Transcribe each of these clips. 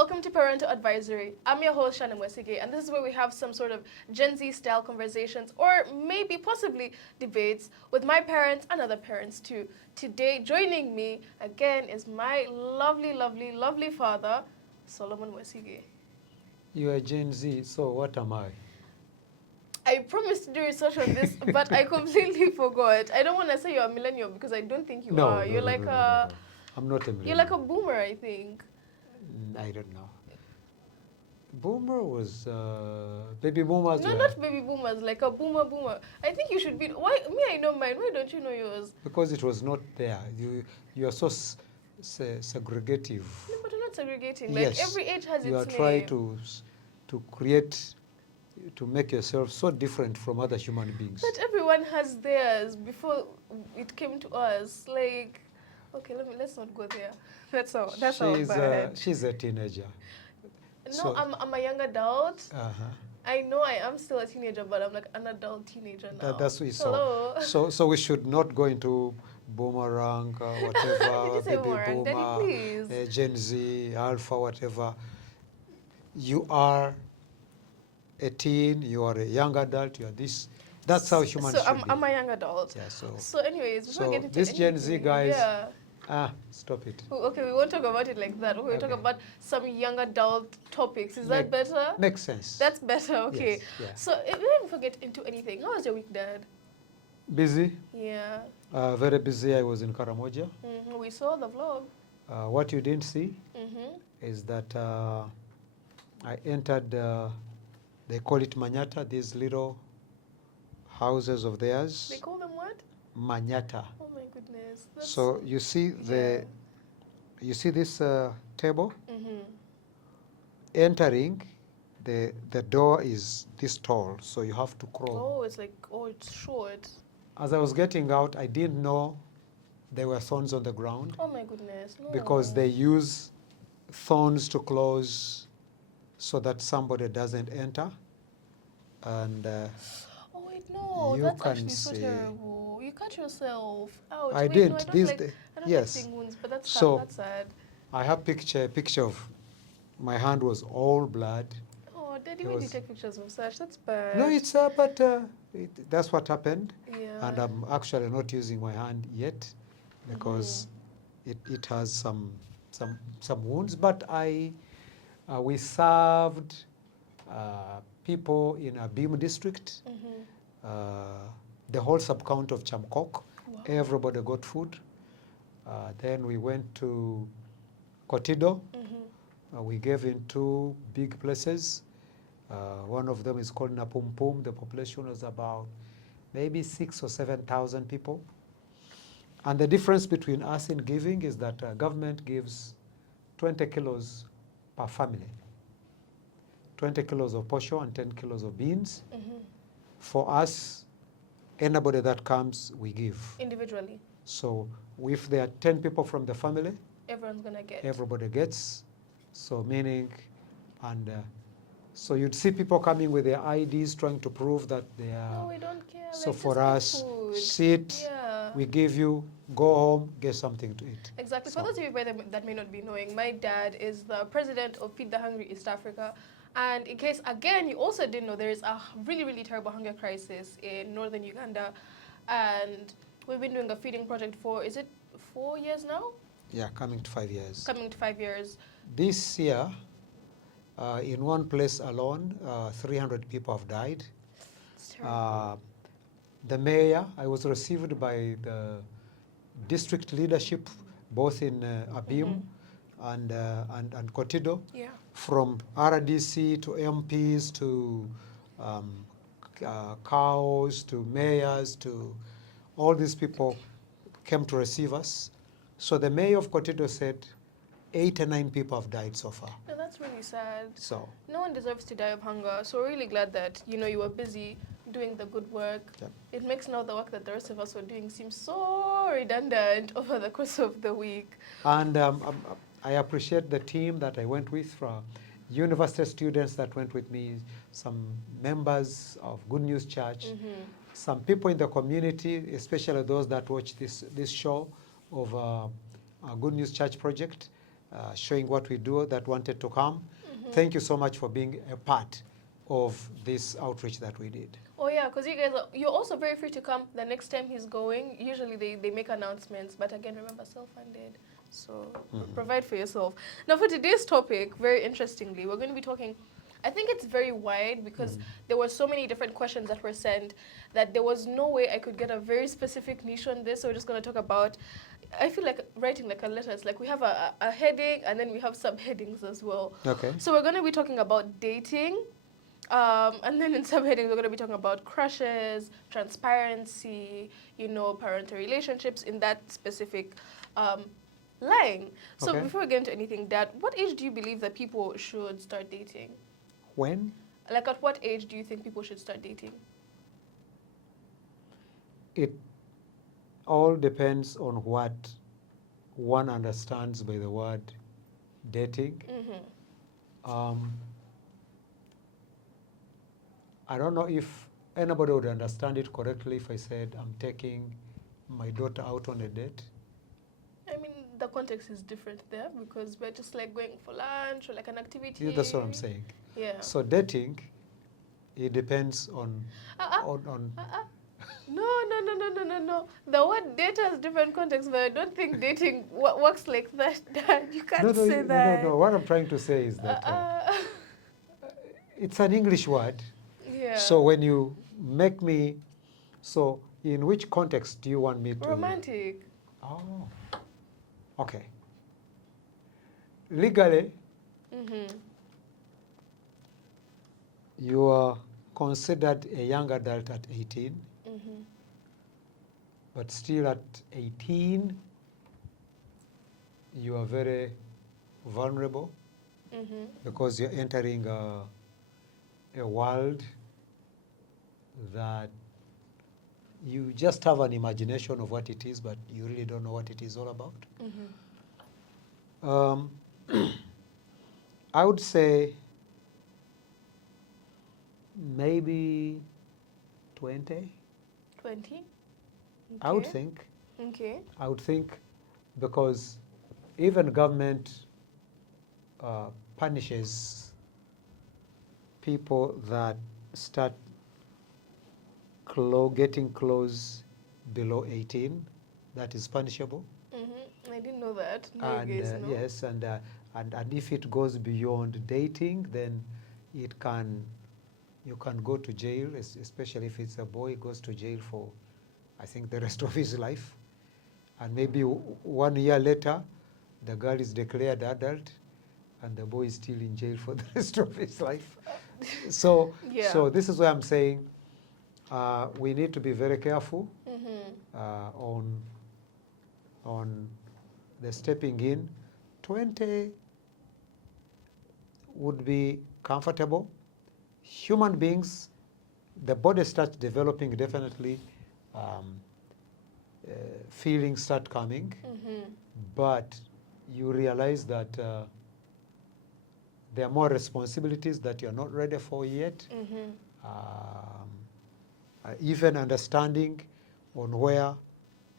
Welcome to Parental Advisory. I'm your host, Shana Mwesige, and this is where we have some sort of Gen Z style conversations or maybe possibly debates with my parents and other parents too. Today, joining me again is my lovely, lovely, lovely father, Solomon Mwesige. You are Gen Z, so what am I? I promised to do research on this, but I completely forgot. I don't want to say you're a millennial because I don't think you are. You're like a... No. I'm not a millennial. You're like a boomer, I think. I don't know. Boomer was baby boomers. No, not baby boomers, like a boomer. I think you should be. Why me? I know mine. Why don't you know yours? Because it was not there. You are so segregative. No, but you're not segregating. Like yes, every age has its name. You are trying to create, to make yourself so different from other human beings. But everyone has theirs before it came to us. Like, okay, let's not go there. That's how bad. She's a teenager. No, so, I'm a young adult. Uh-huh. I know I am still a teenager, but I'm like an adult teenager now. That's what we saw. So we should not go into boomerang, whatever, baby boomerang, boomer, Daddy, Gen Z, alpha, whatever. You are a teen, you are a young adult, you are this. That's how humans should be. So I'm a young adult. Yeah, so anyways, before we get into this Gen Z guys, yeah. Stop it. Okay, we won't talk about it like that. We'll talk about some young adult topics. Is that better? Makes sense. That's better, okay. Yes, yeah. So, if we didn't forget into anything, how was your week, Dad? Busy. Yeah. Very busy. I was in Karamoja. We saw the vlog. What you didn't see is that I entered, they call it Manyata, these little houses of theirs. They call them what? Manyata. Oh my goodness. So you see you see this table? Entering, the door is this tall, so you have to crawl. Oh, it's short. As I was getting out, I didn't know there were thorns on the ground. Oh my goodness, no. Because they use thorns to close so that somebody doesn't enter. And oh wait, no, that's actually so terrible. You cut yourself. Ouch. I wait, didn't. No, I don't Yes. like seeing wounds, but that's so sad. That's sad. I have a picture of my hand was all blood. Oh, Daddy, when you take pictures of such, that's bad. No, it's but that's what happened. Yeah. And I'm actually not using my hand yet because it has some wounds. But we served people in a Beam district. The whole sub-county of Chamkok. Wow. Everybody got food. Then we went to Kotido. We gave in 2 big places. One of them is called Napumpum. The population was about maybe 6,000 or 7,000 people. And the difference between us in giving is that government gives 20 kilos per family. 20 kilos of posho and 10 kilos of beans. For us, anybody that comes, we give. Individually. So if there are 10 people from the family, everyone's gonna get. Everybody gets. So meaning, and so you'd see people coming with their IDs trying to prove that they are. No, we don't care. So like, for us, sit, we give you, go home, get something to eat. Exactly. So for those of you that may not be knowing, my dad is the president of Feed the Hungry East Africa. And in case, again, you also didn't know, there is a really, really terrible hunger crisis in northern Uganda. And we've been doing a feeding project for, is it 4 years now? Yeah, coming to 5 years. Coming to 5 years. This year, in one place alone, 300 people have died. It's terrible. The mayor, I was received by the district leadership, both in Abim and Kotido, from RDC to MPs to cows to mayors to all these people came to receive us. So the mayor of Kotido said 8 or 9 people have died so far. No, that's really sad. So no one deserves to die of hunger. So we're really glad that you were busy doing the good work. Yep. It makes now the work that the rest of us were doing seem so redundant over the course of the week. And I appreciate the team that I went with, from university students that went with me, some members of Good News Church, some people in the community, especially those that watch this show of Good News Church project. showing what we do that wanted to come. Thank you so much for being a part of this outreach that we did. Oh yeah, because you guys, you're also very free to come the next time he's going. Usually they make announcements, but again, remember, self-funded. So provide for yourself. Now for today's topic, very interestingly, we're going to be talking, I think it's very wide because there were so many different questions that were sent that there was no way I could get a very specific niche on this. So we're just going to talk about, I feel like writing like a letter. It's like we have a heading and then we have subheadings as well. Okay. So we're going to be talking about dating. And then in subheadings, we're going to be talking about crushes, transparency, you know, parental relationships in that specific line. So Okay. before we get into anything, Dad, what age do you believe that people should start dating? When? Like, at what age do you think people should start dating? It all depends on what one understands by the word dating. I don't know if anybody would understand it correctly if I said I'm taking my daughter out on a date. I mean, the context is different there because we're just like going for lunch or like an activity. Yeah, that's what I'm saying. Yeah. So dating, it depends on No. The word date has different context, but I don't think dating works like that. Dad. You can't say that. No. What I'm trying to say is that it's an English word. Yeah. So when you make me, so in which context do you want me to? Romantic. Oh, okay. Legally, you are considered a young adult at 18, but still at 18, you are very vulnerable because you're entering a world that you just have an imagination of what it is, but you really don't know what it is all about. I would say maybe 20. 20? Okay. I would think. Okay. I would think because even government punishes people that start getting close below 18. That is punishable. I didn't know that. Now And you guys know. yes, and if it goes beyond dating, then you can go to jail, especially if it's a boy, goes to jail for, I think, the rest of his life. And maybe 1 year later, the girl is declared adult, and the boy is still in jail for the rest of his life. So this is why I'm saying we need to be very careful on the stepping in. 20 would be comfortable. Human beings, the body starts developing definitely, feelings start coming, but you realize that there are more responsibilities that you're not ready for yet. Even understanding on where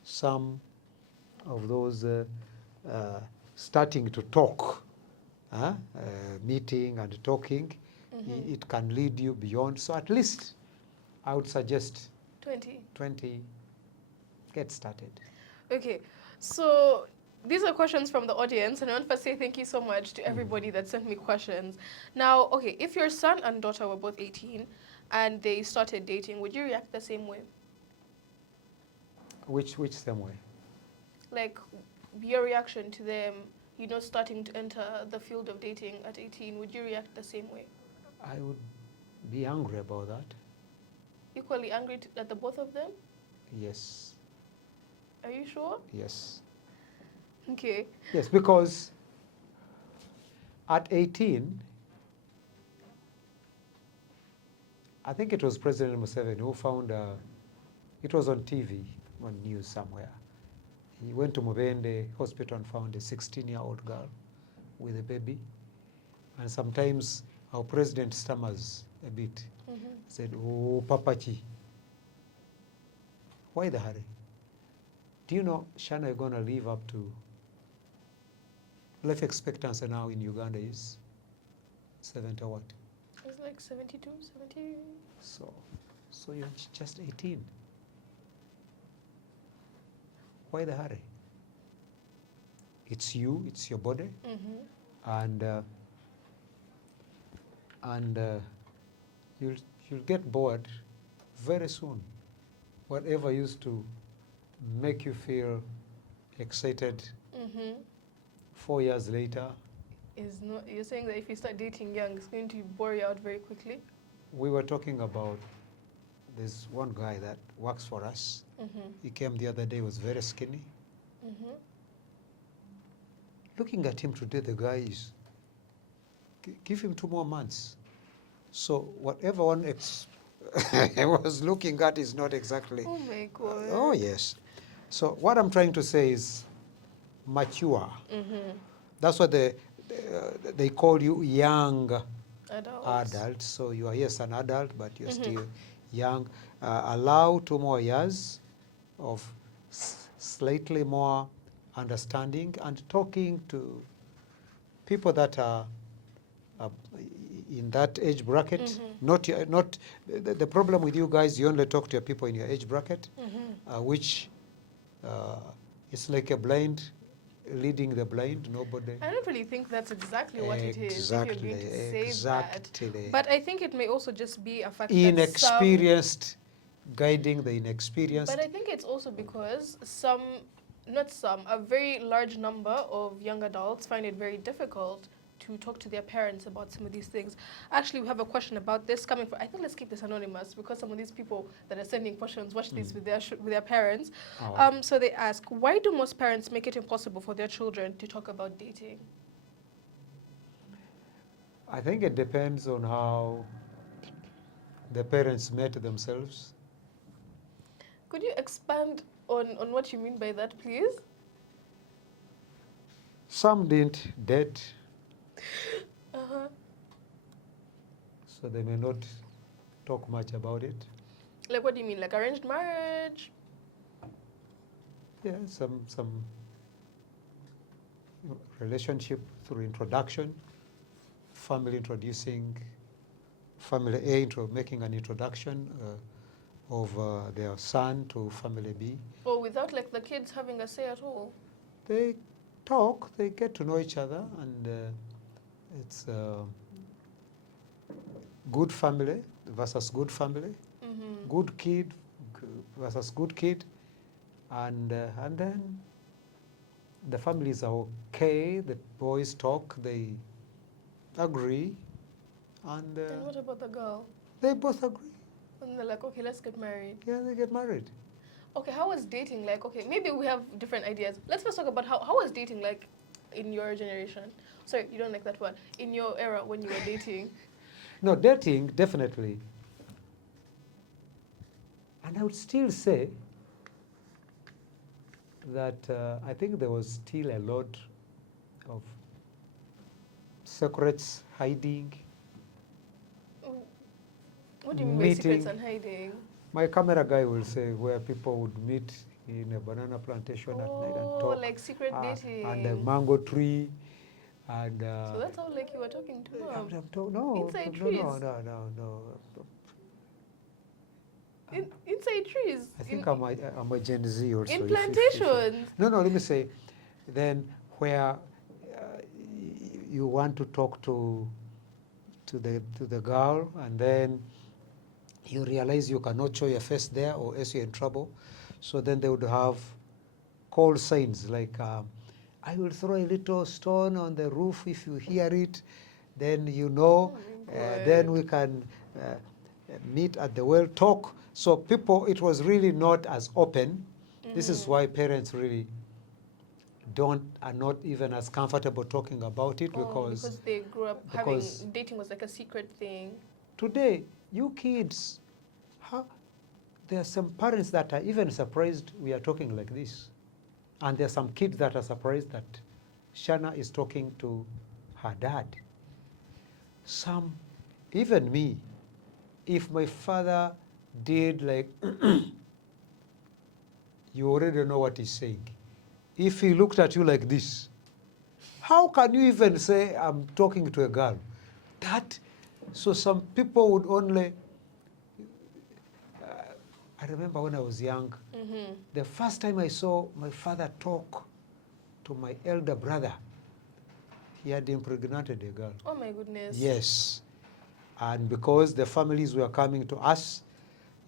some of those starting to talk, meeting and talking, it can lead you beyond. So at least I would suggest 20, get started. Okay, so these are questions from the audience, and I want to say thank you so much to everybody that sent me questions. Now, okay, if your son and daughter were both 18 and they started dating, would you react the same way? Which same way? Like your reaction to them, you know, starting to enter the field of dating at 18, would you react the same way? I would be angry about that. Equally angry at the both of them? Yes. Are you sure? Yes. Okay. Yes, because at 18, I think it was President Museveni who found, it was on TV, on news somewhere. He went to Mubende Hospital and found a 16-year-old girl with a baby. And sometimes our president stammers a bit. Said, oh, Papachi. Why the hurry? Do you know, Shana, you're going to live up to life expectancy now in Uganda is 70 what? It's like 72, 70. So you're just 18. Why the hurry? It's you, it's your body, and you'll get bored very soon. Whatever used to make you feel excited 4 years later. You're saying that if you start dating young, it's going to bore you out very quickly? We were talking about this one guy that works for us. He came the other day, was very skinny. Looking at him today, the guy is, give him 2 more months. So whatever one was looking at is not exactly. Oh my God. Oh yes. So what I'm trying to say is mature. That's what they call you young adult. So you are, yes, an adult, but you're still young. Allow 2 more years of slightly more understanding and talking to people that are in that age bracket. Not the problem with you guys. You only talk to your people in your age bracket, which it's like a blind leading the blind. Nobody. I don't really think that's exactly what it is. Exactly. If you're going to say that. But I think it may also just be a fact inexperienced guiding the inexperienced. But I think it's also because a very large number of young adults find it very difficult to talk to their parents about some of these things. Actually, we have a question about this coming from, I think let's keep this anonymous because some of these people that are sending questions watch this with their parents. So they ask, why do most parents make it impossible for their children to talk about dating? I think it depends on how the parents met themselves. Could you expand on what you mean by that, please? Some didn't date. So they may not talk much about it. Like, what do you mean? Like arranged marriage? Yeah, some relationship through introduction, family introducing, family A making an introduction of their son to family B. Or without like the kids having a say at all? They talk, they get to know each other, and it's good family versus good family, good kid versus good kid, and then the families are okay. The boys talk, they agree, and then what about the girl? They both agree. And they're like, okay, let's get married. Yeah, they get married. Okay, how was dating like? Okay, maybe we have different ideas. Let's first talk about how was dating like in your generation? Sorry, you don't like that word. In your era when you were dating. No, dating, definitely. And I would still say that I think there was still a lot of secrets, hiding. What do you mean by secrets and hiding? My camera guy will say where people would meet in a banana plantation at night and talk. Oh, like secret dating. And a mango tree. And, so that's how like you were talking to him? No. Inside trees? No. Inside trees? I think I'm a Gen Z also. In plantations? No, let me say, then where you want to talk to the girl, and then you realize you cannot show your face there or else you're in trouble. So then they would have call signs like, I will throw a little stone on the roof if you hear it, then you know, then we can meet at the well, talk. So people, it was really not as open. This is why parents really are not even as comfortable talking about it, because they grew up having dating was like a secret thing. Today, you kids, there are some parents that are even surprised we are talking like this. And there are some kids that are surprised that Shana is talking to her dad. Some, even me, if my father did like, you already know what he's saying. If he looked at you like this, how can you even say I'm talking to a girl? So some people would only, I remember when I was young, the first time I saw my father talk to my elder brother, he had impregnated a girl. Oh my goodness. Yes. And because the families were coming to us,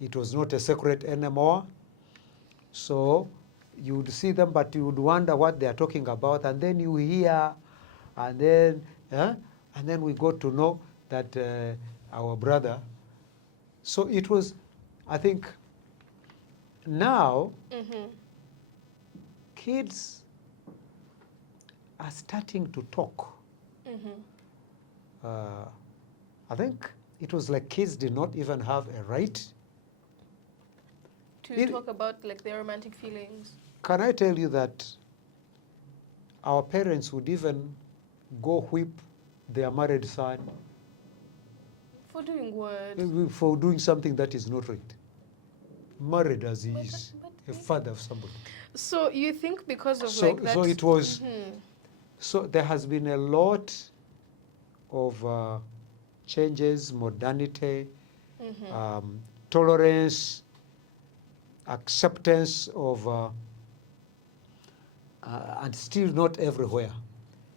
it was not a secret anymore. So you would see them, but you would wonder what they are talking about, and then you hear, and then we got to know that our brother. So it was, I think, now kids are starting to talk. I think it was like kids did not even have a right To talk about like their romantic feelings. Can I tell you that our parents would even go whip their married son For doing what? for doing something that is not right? Married as he is, a father of somebody. So you think because of So, like that? so it was. So there has been a lot of changes, modernity, tolerance, acceptance of, and still not everywhere.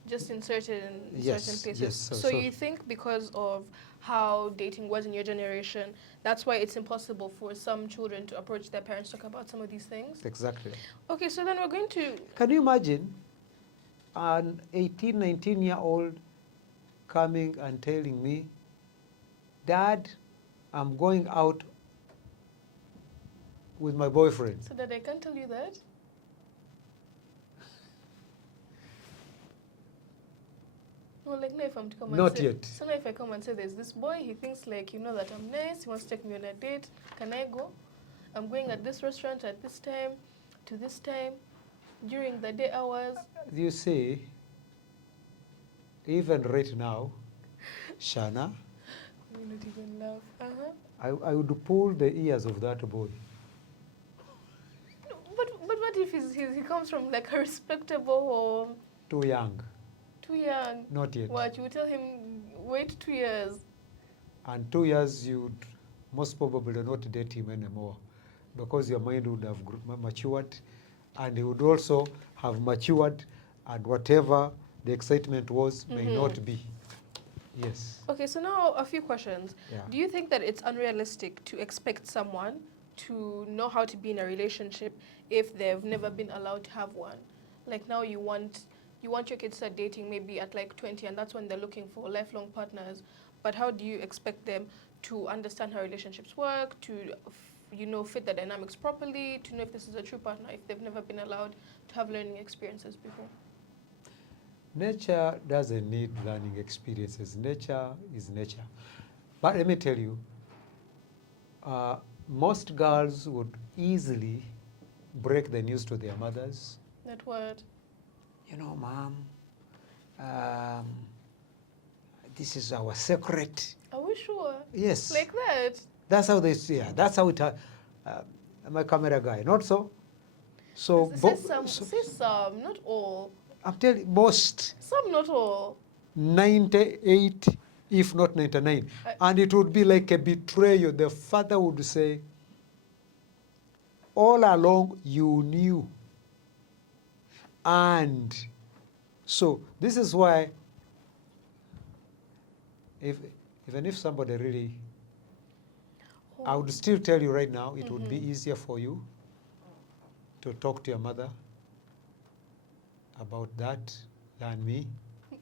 Just in certain Yes, certain places. yes, So you think because of how dating was in your generation, that's why it's impossible for some children to approach their parents to talk about some of these things? Exactly. Okay, so then we're going to... Can you imagine an 18, 19-year-old coming and telling me, Dad, I'm going out with my boyfriend. So that I can't tell you that? Well, like, no, if I'm to come and Not say, yet. So now if I come and say, there's this boy, he thinks like, you know, that I'm nice, he wants to take me on a date, can I go? I'm going at this restaurant at this time, to this time, during the day hours. You see, even right now, Shana, I will not even laugh. I would pull the ears of that boy. No, but what if he comes from like a respectable home? Too young. Too young. Not yet. What, you would tell him, wait 2 years? And 2 years, you'd most probably not date him anymore because your mind would have matured, and he would also have matured, and whatever the excitement was may not be. Yes. Okay, so now a few questions. Yeah. Do you think that it's unrealistic to expect someone to know how to be in a relationship if they've never been allowed to have one? Like now you want your kids to start dating maybe at like 20, and that's when they're looking for lifelong partners. But how do you expect them to understand how relationships work, to fit the dynamics properly, to know if this is a true partner if they've never been allowed to have learning experiences before? Nature doesn't need learning experiences. Nature is nature. But let me tell you, most girls would easily break the news to their mothers. That what? You know, Mom, this is our secret. Are we sure? Yes. Like that? That's how they see it. That's how it. My camera guy, not so. So, Say some, not all. I'm telling you, most. Some, not all. 98, if not 99. And it would be like a betrayal. The father would say, all along you knew. And so this is why, even if somebody really, I would still tell you right now, it would be easier for you to talk to your mother about that than me.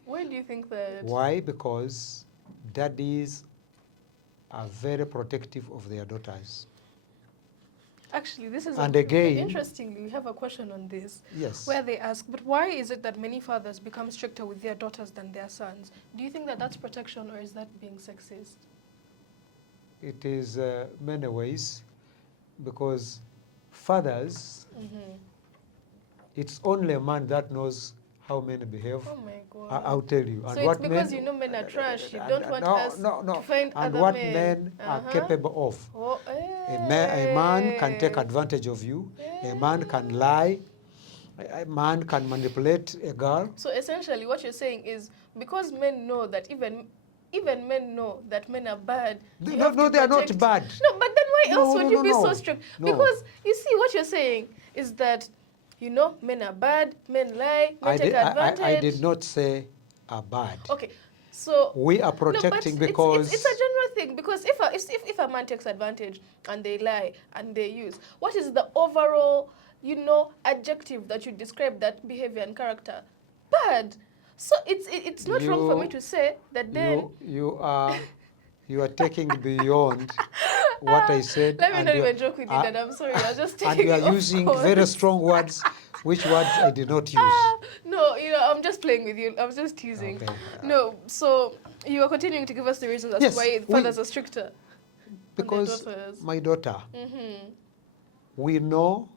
Why do you think that? Why? Because daddies are very protective of their daughters. Actually, this is interestingly, we have a question on this. Yes. Where they ask, but why is it that many fathers become stricter with their daughters than their sons? Do you think that that's protection, or is that being sexist? It is many ways, because fathers, it's only a man that knows how men behave. Oh my God. I'll tell you. So and it's what because men, you know men are trash. You don't want us to find and other what men. are capable of. Oh, A man can take advantage of you. A man can lie. A man can manipulate a girl. So essentially what you're saying is because men know that even men know that men are bad. You have to They are not protect- bad. No, but then why else No, would no, you no, be no. so strict? No. Because you see what you're saying is that, you know, men are bad, men lie, men take advantage. I did not say are bad. Okay, so We are protecting no, but because it's a general thing. Because if a man takes advantage and they lie and they use, what is the overall, you know, adjective that you describe that behavior and character? Bad. So it's not wrong for me to say that then you are taking beyond what I said. let me and not you- even joke with you, Dad. I'm sorry. I was just and taking you it are off using course. very strong words, which words I did not use. No, you know, I'm just playing with you. I was just teasing. Okay. No, so you are continuing to give us the reasons as Yes, to why fathers are stricter. Because on their daughters. my daughter, Mm-hmm. we know,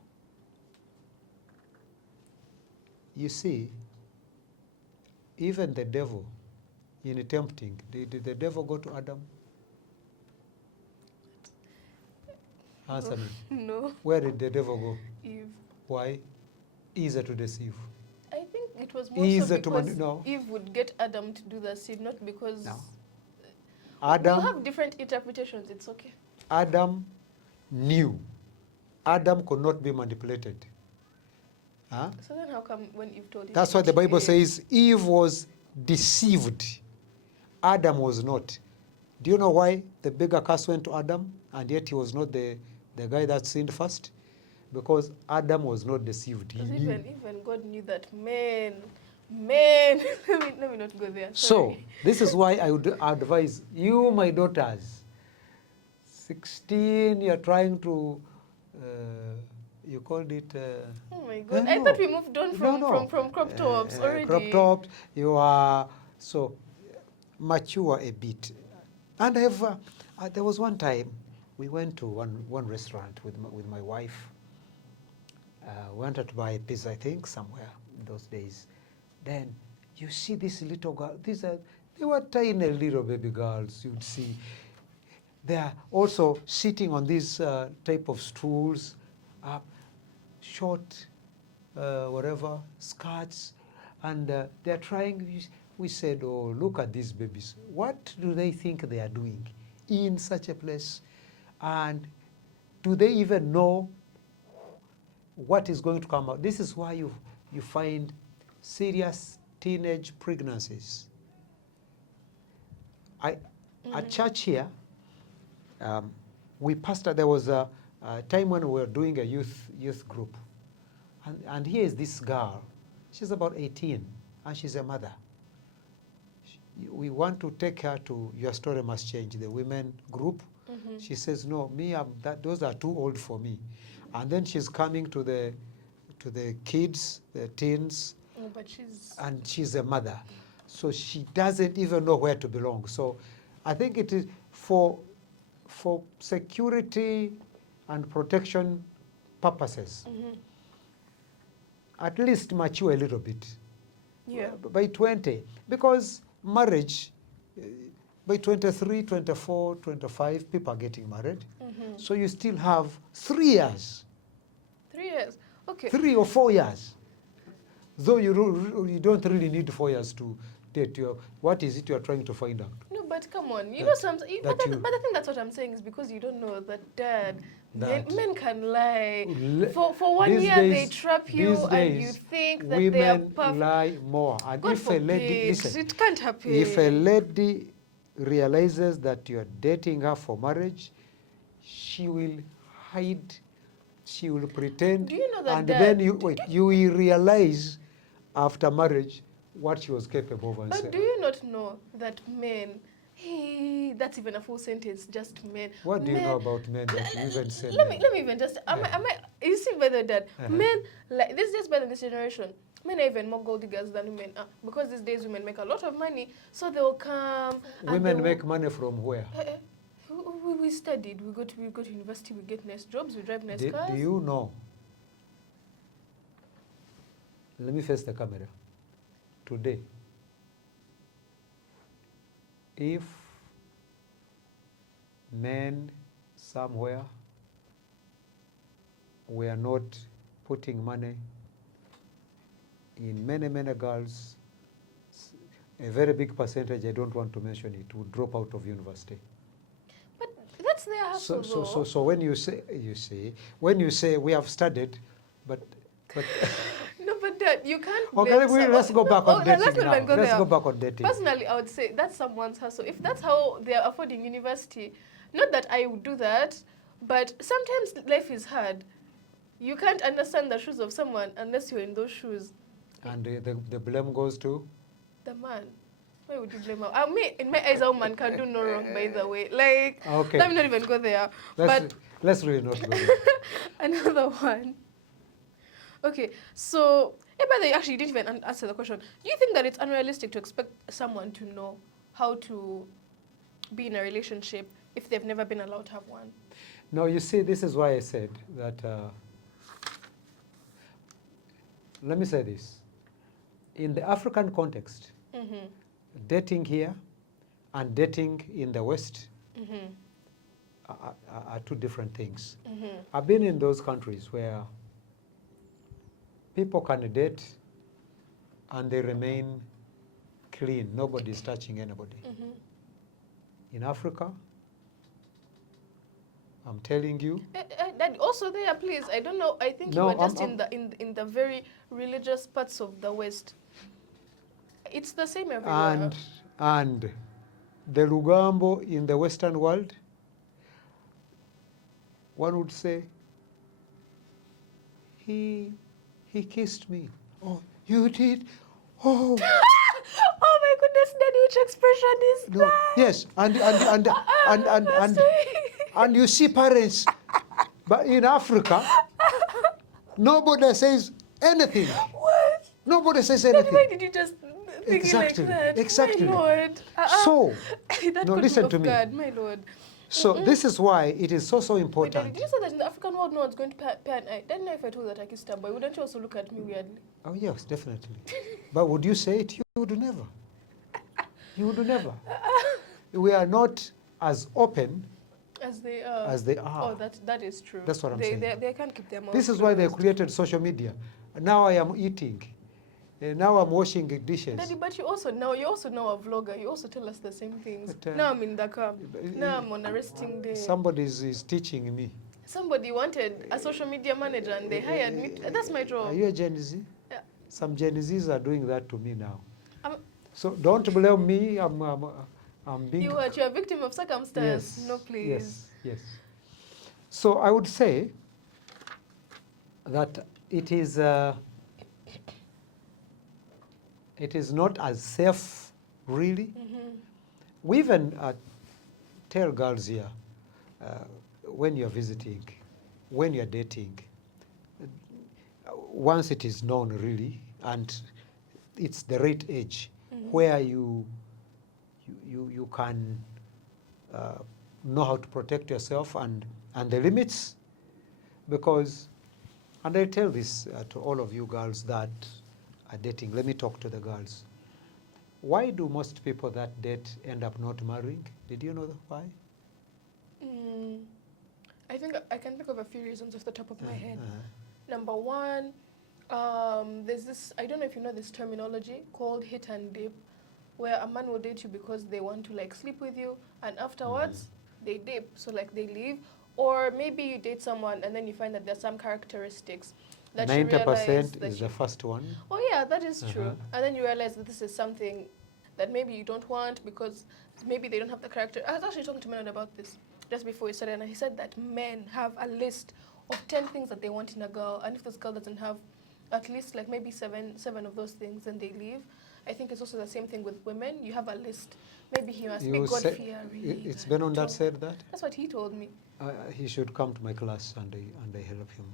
you see, even the devil, in tempting, did the devil go to Adam? Answer me. No. Where did the devil go? Eve. Why? Easier to deceive. I think it was more Easier so to because no. Eve would get Adam to do the seed, not because... No. We'll Adam, have different interpretations, it's okay. Adam knew. Adam could not be manipulated. Huh? So then how come when Eve told him... That's what the Bible says. Eve was deceived. Adam was not. Do you know why the bigger curse went to Adam and yet he was not the guy that sinned first? Because Adam was not deceived. He Because knew. even God knew that men, let me not go there. So, Sorry. this is why I would advise you, my daughters, 16, you're trying to, you called it... Oh my God, no, I thought we moved on no. from crop tops already. Crop tops, you are, so, mature a bit. And there was one time, we went to one restaurant with my wife. We wanted to buy a pizza, I think, somewhere in those days. Then you see this little girl. They were tiny little baby girls. You'd see. They are also sitting on these type of stools, short, whatever skirts, and they're trying. We said, "Oh, look at these babies. What do they think they are doing in such a place? And do they even know what is going to come out?" This is why you find serious teenage pregnancies. At church here, we pastored. There was a time when we were doing a youth group, and here is this girl. She's about 18, and she's a mother. We want to take her to Your Story Must Change, the women group. Mm-hmm. She says, "No, those are too old for me." And then she's coming to the kids, the teens, and she's a mother. So she doesn't even know where to belong. So I think it is for security and protection purposes, mm-hmm. at least mature a little bit. Yeah. By 20. Because marriage, by 23, 24, 25, people are getting married. Mm-hmm. So you still have 3 years. 3 years, okay. 3 or 4 years. Though you don't really need 4 years to date. What is it you are trying to find out? No, but come on. You know, but I think that's what I'm saying is because you don't know that, Dad, men can lie. For 1 year, they trap you and you think that they are perfect. Women lie more. And God if a lady, listen, it can't happen. If a lady realizes that you're dating her for marriage, she will hide, she will pretend. Do you know that, and Dad, then you will realize after marriage what she was capable of. But do you not know that men, that's even a full sentence, just men. What do you know about men that you even said? Let me even just, you see better that men, like, this is just better in this generation. Men are even more gold diggers than women are. Because these days women make a lot of money, so they'll come. Women make money from where? We studied, we go to university, we get nice jobs, we drive nice cars. Do you know? Let me face the camera. Today, if men somewhere were not putting money in many, many girls, a very big percentage, I don't want to mention it, would drop out of university. But that's their hustle, So when you say, when you say we have studied, but no, but Dad, you can't okay, blame someone. let's go back on dating let's not now. even go Let's there. go back on dating. Personally, I would say that's someone's hustle. If that's how they are affording university, not that I would do that, but sometimes life is hard. You can't understand the shoes of someone unless you're in those shoes. And the blame goes to? The man. Why would you blame her? Me, in my eyes, a woman can do no wrong, by the way. Like, Okay. let me not even go there. Let's really not go there. Another one. Okay, so, by the way, actually, you didn't even answer the question. Do you think that it's unrealistic to expect someone to know how to be in a relationship if they've never been allowed to have one? No, you see, this is why I said that, let me say this. In the African context, dating here and dating in the West are two different things. I've been in those countries where people can date and they remain clean. Nobody's touching anybody. In Africa, I'm telling you. That also there, please. I don't know. I think No, you were just in the very religious parts of the West. It's the same everywhere. And the Lugambo in the Western world, one would say, he kissed me. Oh, you did? Oh. Oh my goodness, Daddy, which expression is No, that? yes, and you see parents, but in Africa, nobody says anything. What? Nobody says Daddy, anything. why did you just think Exactly, like that? exactly. My Lord. So, that no, caught listen me to off me. guard, my Lord. So this is why it is so Wait, Daddy, important. did you say that in the African world no one's going to pay an eye? Then if I told that I kissed a boy, wouldn't you also look at me weirdly? Oh yes, definitely. But would you say it? You would never. You would never. We are not as open As they are. as they are. Oh, that is true. That's what I'm saying. They can't keep their mouths This is why they closed. created social media. Now I am eating. Now I'm washing dishes. Daddy, but you're also now a vlogger. You also tell us the same things. But, now I'm in Dakar. Now I'm on a resting day. Somebody is teaching me. Somebody wanted a social media manager and they hired me. That's my job. Are you a Gen Z? Yeah. Some Gen Zs are doing that to me now. I'm- So don't blame me. I'm being. You're a victim of circumstance. Yes. No, please. Yes. So I would say that it is not as safe, really. We even tell girls here, when you're visiting, when you're dating, once it is known really, and it's the right age where you can know how to protect yourself and the limits, because, and I tell this to all of you girls that are dating, let me talk to the girls. Why do most people that date end up not marrying? Did you know why? I think I can think of a few reasons off the top of my head. Number one, there's this, I don't know if you know this terminology called hit and dip, where a man will date you because they want to like sleep with you, and afterwards they dip, so like they leave. Or maybe you date someone and then you find that there's some characteristics that 90% you realize that is the first one. Oh yeah, that is true. And then you realize that this is something that maybe you don't want because maybe they don't have the character. I was actually talking to Manon about this just before we started, and he said that men have a list of 10 things that they want in a girl, and if this girl doesn't have at least like maybe seven of those things, then they leave. I think it's also the same thing with women. You have a list. Maybe he must be God-fearing. It's Benon that said that? That's what he told me. He should come to my class and I help him.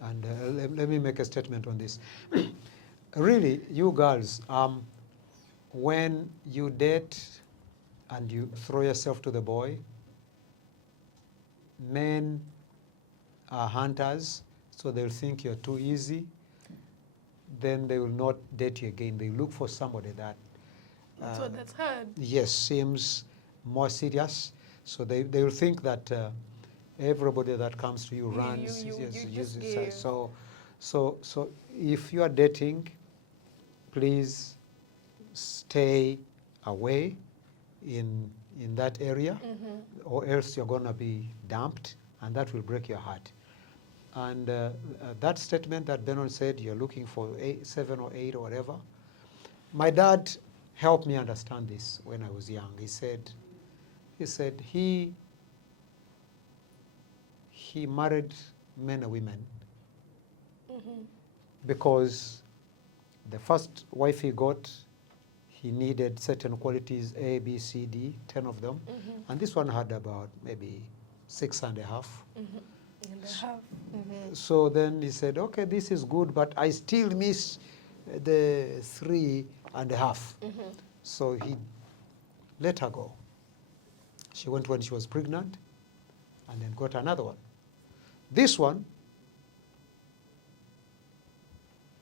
And let me make a statement on this. Really, you girls, when you date and you throw yourself to the boy, men are hunters, so they'll think you're too easy. Then they will not date you again. They look for somebody that That's hard. yes, seems more serious. So they will think that everybody that comes to you runs. You yes, just uses gave. so if you are dating please stay away in that area, or else you're going to be dumped, and that will break your heart. And that statement that Benon said, you're looking for 7 or 8 or whatever, my dad helped me understand this when I was young. He said he married men and women because the first wife he got, he needed certain qualities, A, B, C, D, 10 of them. And this one had about maybe 6.5. So then he said, okay, this is good, but I still miss the 3.5. So he let her go. She went when she was pregnant and then got another one. This one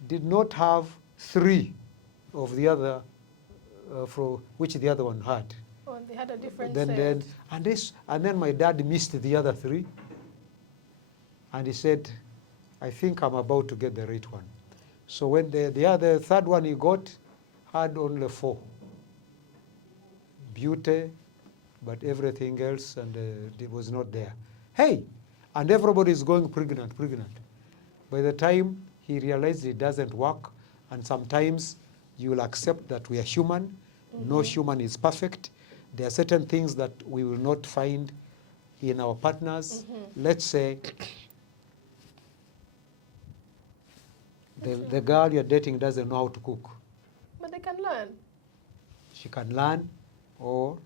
did not have 3 of the other, for which the other one had. Oh, they had a different set. And then my dad missed the other 3. And he said, I think I'm about to get the right one. So when the other third one he got had only 4. Beauty, but everything else, and it was not there. Hey, and everybody is going pregnant. By the time he realized it doesn't work, and sometimes you will accept that we are human. No human is perfect. There are certain things that we will not find in our partners. Let's say the girl you're dating doesn't know how to cook. But they can learn. She can learn, or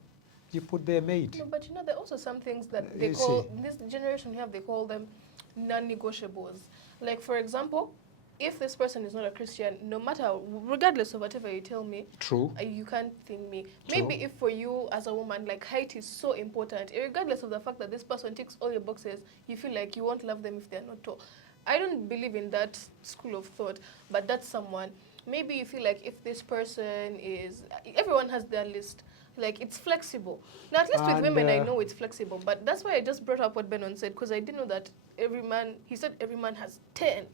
you put their maid. No, but there are also some things that they call, in this generation we have, they call them non-negotiables. Like, for example, if this person is not a Christian, no matter, regardless of whatever you tell me, True. You can't think me. Maybe if for you as a woman, like, height is so important, regardless of the fact that this person ticks all your boxes, you feel like you won't love them if they're not tall. I don't believe in that school of thought, but that's someone. Maybe you feel like if this person is, everyone has their list. Like, it's flexible. Now, at least with women, I know it's flexible. But that's why I just brought up what Benon said, because I didn't know that he said every man has 10.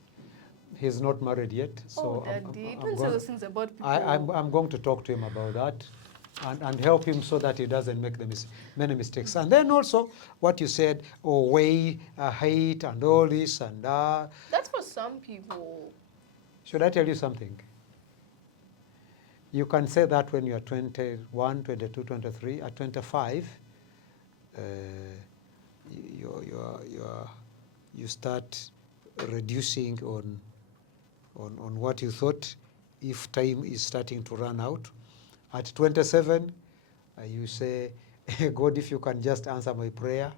He's not married yet. So Daddy, don't say those things about people. I'm going to talk to him about that and help him so that he doesn't make many mistakes. And then also what you said, weight, height, and all this and that. That's for some people. Should I tell you something? You can say that when you're 21, 22, 23. At 25, you start reducing on what you thought if time is starting to run out. At 27, you say, God, if you can just answer my prayer.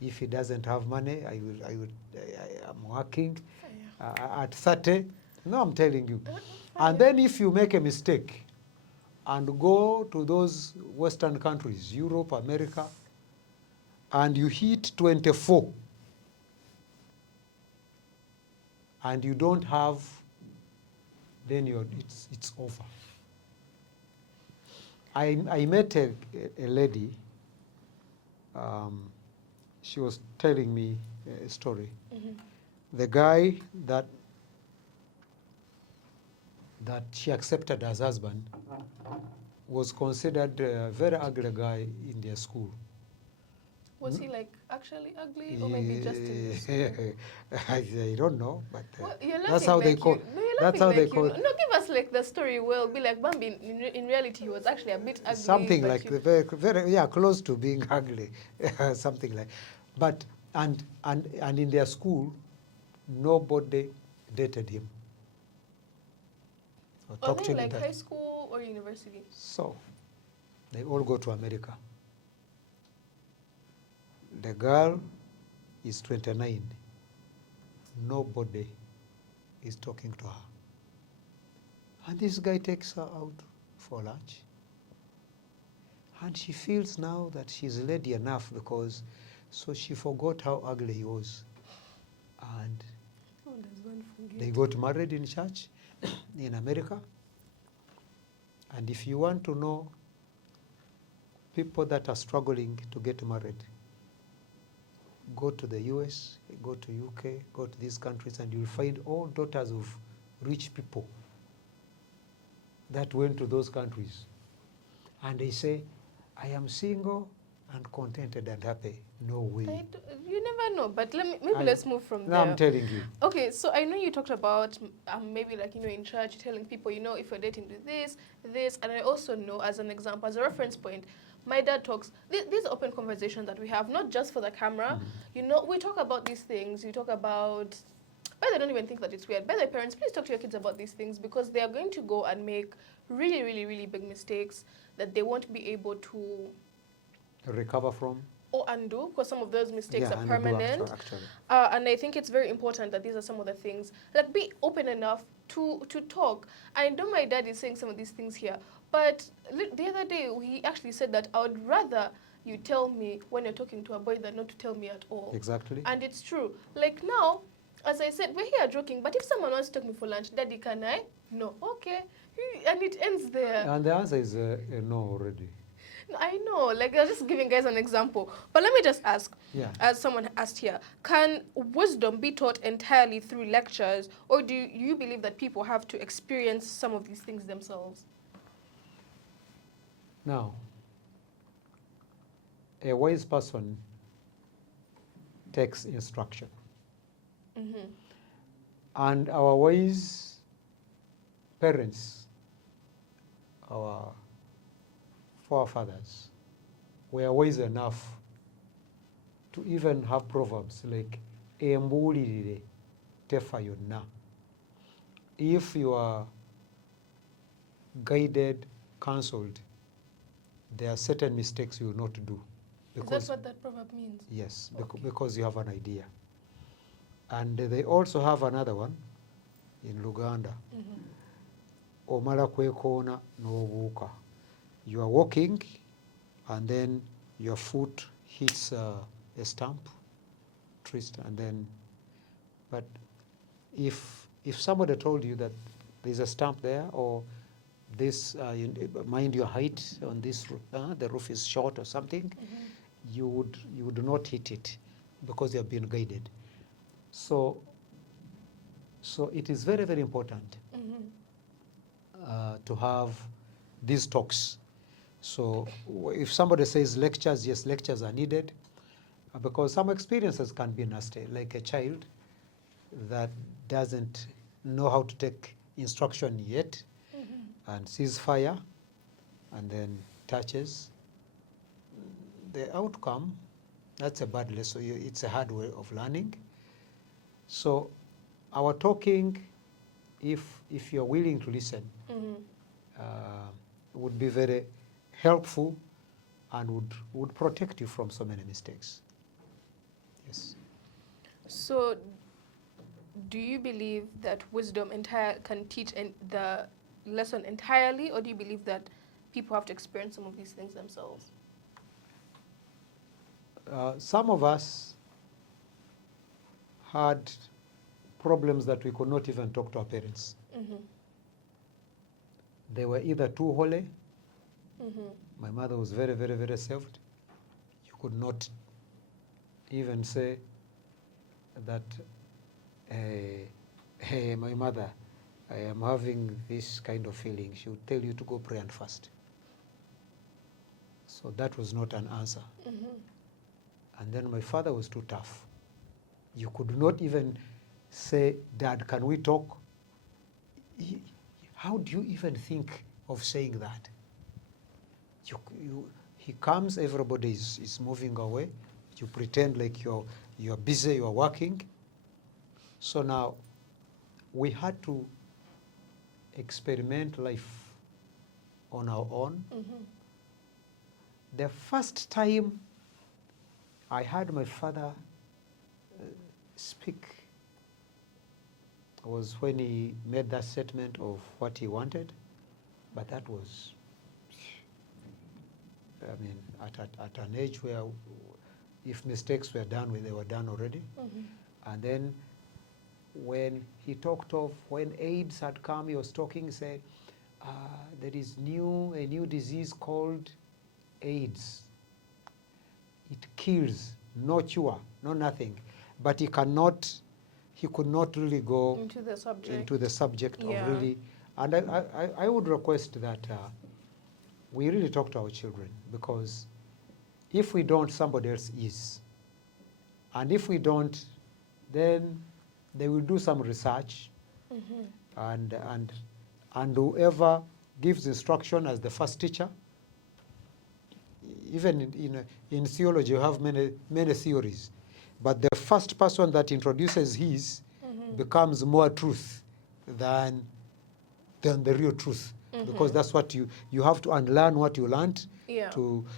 If he doesn't have money, I'm working. At 30, no, I'm telling you. And then if you make a mistake and go to those Western countries, Europe, America, and you hit 24, and you don't have, then it's over. I met a lady. She was telling me a story. The guy that she accepted as husband was considered a very ugly guy in their school. Was he like actually ugly, or maybe just in the school? I don't know, but Well, that's how they call. That's how they call. No, give us like the story. We'll be like Bambi. In reality, he was actually a bit ugly. Something like very close to being ugly, something like. But and in their school, nobody dated him. Are they like high school or university? So, they all go to America. The girl is 29. Nobody is talking to her. And this guy takes her out for lunch. And she feels now that she's lady enough because, so she forgot how ugly he was. And they got married in church in America. And if you want to know people that are struggling to get married, go to the US, go to UK, go to these countries, and you'll find all daughters of rich people. that went to those countries and they say, I am single and contented and happy. No way. You never know, but maybe let's move from Now there. I'm telling you. Okay, so I know you talked about maybe like, in church, telling people, if you're dating, do this, and I also know, as an example, as a reference point, my dad talks, these open conversations that we have, not just for the camera, we talk about these things, you talk about, but I don't even think that it's weird. By the way, parents, please talk to your kids about these things, because they are going to go and make really, really, really big mistakes that they won't be able to recover from or undo, because some of those mistakes are undo permanent. actually. And I think it's very important that these are some of the things, like, be open enough to talk. I know my dad is saying some of these things here, but the other day he actually said that I would rather you tell me when you're talking to a boy than not to tell me at all. Exactly. And it's true. Like now, as I said, we're here joking, but if someone wants to take me for lunch, Daddy, can I? No. Okay. And it ends there. And the answer is a no already. I know, like, I'm just giving guys an example. But let me just ask, as someone asked here, can wisdom be taught entirely through lectures, or do you believe that people have to experience some of these things themselves? Now, a wise person takes instruction. And our wise parents, our forefathers, were wise enough to even have proverbs like "Embulirire tefa yonna." If you are guided, counseled, there are certain mistakes you will not do. Is that what that proverb means? Yes, Okay. because you have an idea. And they also have another one in Luganda. Omala kwekona nobuuka. You are walking, and then your foot hits a stump, twist, and then. But if somebody told you that there's a stump there, or this, mind your height on this, the roof is short or something, you would not hit it because you have been guided. So it is very, very important to have these talks. So if somebody says lectures, yes, lectures are needed, because some experiences can be nasty, like a child that doesn't know how to take instruction yet and sees fire and then touches. The outcome, that's a bad lesson. It's a hard way of learning. So our talking, if you're willing to listen, would be very helpful and would protect you from so many mistakes. Yes. So do you believe that wisdom can teach the lesson entirely, or do you believe that people have to experience some of these things themselves? Some of us had problems that we could not even talk to our parents. They were either too holy. My mother was very, very, very saved. You could not even say that, hey, my mother, I am having this kind of feeling. She would tell you to go pray and fast. So that was not an answer. And then my father was too tough. You could not even say, Dad, can we talk? How do you even think of saying that? He comes, everybody is moving away. You pretend like you're busy, you're working. So now we had to experiment life on our own. The first time I heard my father speak was when he made that statement of what he wanted, but that was, I mean, at an age where if mistakes were done, they were done already. And then when he talked of when AIDS had come, he was talking, he said, there is a new disease called AIDS. It kills, no cure, no nothing. But he could not really go into the subject of really And I would request that we really talk to our children, because if we don't, somebody else is. And if we don't, then they will do some research, and whoever gives instruction as the first teacher, even in theology, you have many theories, but the first person that introduces his becomes more truth than the real truth, because that's what you have to unlearn what you learned. Yeah.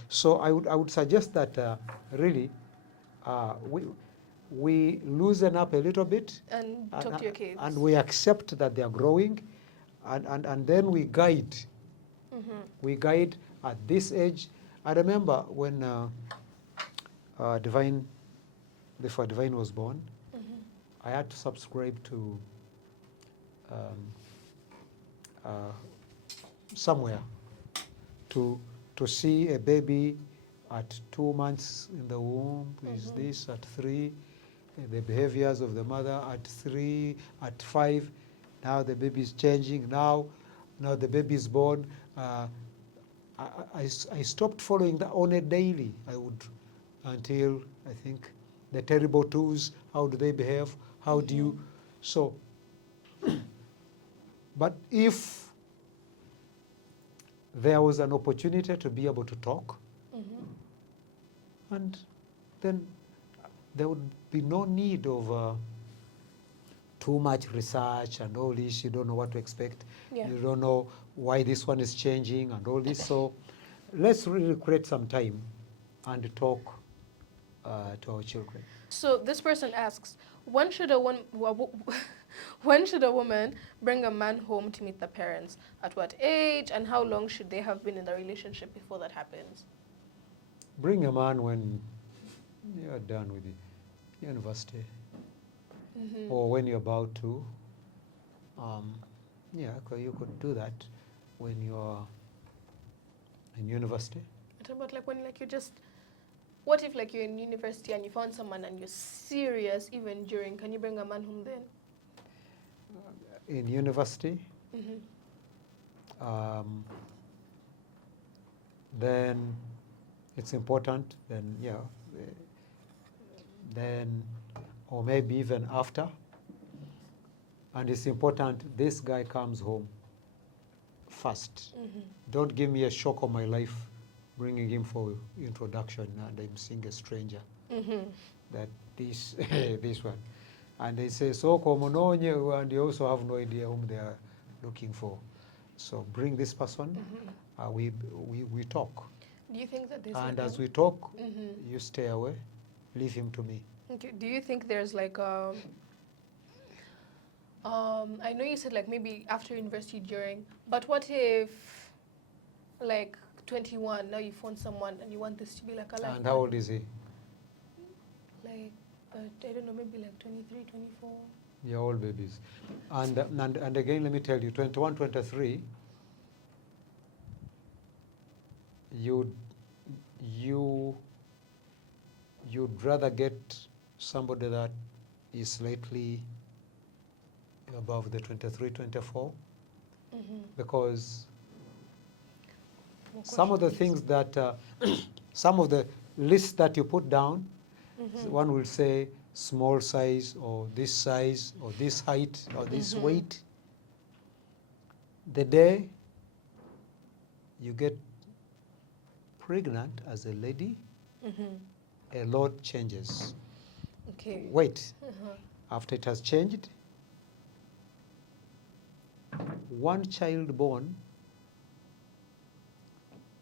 So I would suggest that really we loosen up a little bit And talk to your kids. and we accept that they are growing, and then we guide. We guide at this age. I remember when before Divine was born, I had to subscribe to somewhere to see a baby at 2 months in the womb, is this at 3, the behaviors of the mother at 3, at 5. Now the baby is changing. Now the baby is born. I stopped following that on a daily. I would, until I think the terrible twos. How do they behave? How do you? So, but if there was an opportunity to be able to talk, and then there would be no need of too much research and all this. You don't know what to expect. Yeah. You don't know why this one is changing and all this. So let's really create some time and talk to our children. So this person asks, when should a woman bring a man home to meet the parents? At what age, and how long should they have been in the relationship before that happens? Bring a man when you're done with the university, or when you're about to. Yeah, you could do that when you're in university. What about like when like you just, what if like you're in university and you found someone and you're serious even during, can you bring a man home then? In university, then it's important, then yeah, then, or maybe even after. And it's important this guy comes home first. Don't give me a shock of my life bringing him for introduction and I'm seeing a stranger. That this this one. And they say, so komononye, and they also have no idea whom they are looking for. So bring this person, we talk. Do you think that there's And like as we talk, you stay away, leave him to me. okay. Do you think there's like I know you said like maybe after university during, but what if like 21, now you found someone and you want this to be like a life? And how old is he? Like, I don't know, maybe like 23, 24. You're all babies. And again, let me tell you, 21, 23, you'd rather get somebody that is slightly above the 23, 24, because some of the things that, some of the lists that you put down, one will say small size or this height or this weight. The day you get pregnant as a lady, a lot changes. Okay. Wait, after it has changed, one child born,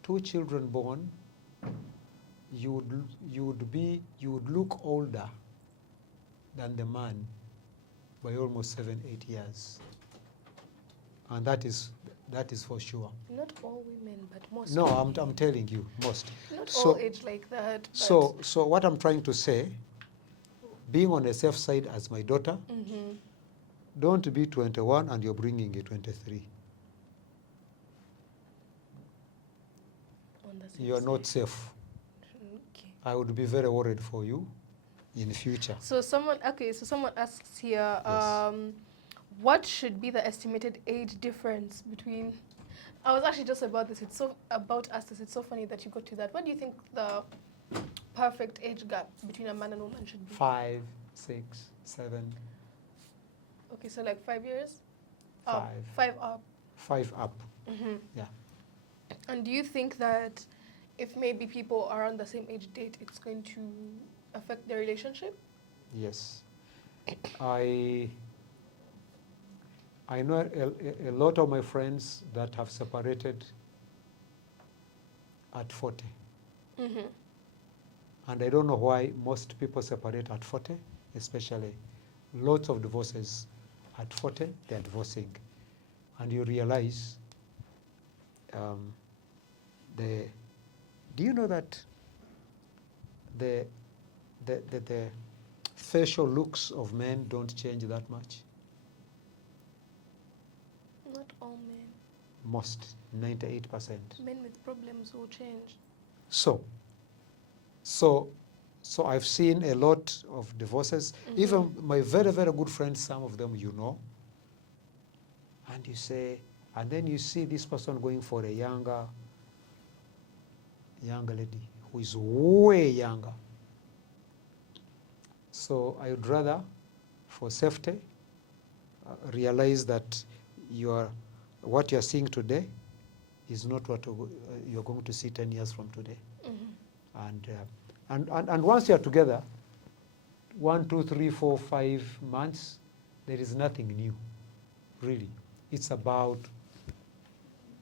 2 children born, you would look older than the man by almost 7-8 years, and that is for sure. Not all women, but most. No, I'm telling you, most. Not all age like that. So what I'm trying to say, being on the safe side as my daughter, don't be 21 and you're bringing a 23. You are not safe. Okay. I would be very worried for you in the future. So someone asks here, Yes. what should be the estimated age difference between? I was actually just about this. It's so about us. It's so funny that you got to that. What do you think the perfect age gap between a man and woman should be? 5, 6, 7, Okay, so like 5 years. 5. 5 up. 5 up. Mm-hmm. Yeah. And do you think that if maybe people are on the same age date, it's going to affect their relationship? Yes. I know a lot of my friends that have separated at 40. Mm-hmm. And I don't know why most people separate at 40, especially lots of divorces at 40, they're divorcing. And you realize, do you know that the facial looks of men don't change that much? Not all men. Most, 98%. Men with problems will change. So I've seen a lot of divorces. Mm-hmm. Even my very, very good friends, some of them you know, and you say, and then you see this person going for a younger lady who is way younger. So I would rather, for safety, realize that what you're seeing today is not what you're going to see 10 years from today. Mm-hmm. And once you're together, 1, 2, 3, 4, 5 months, there is nothing new, really. It's about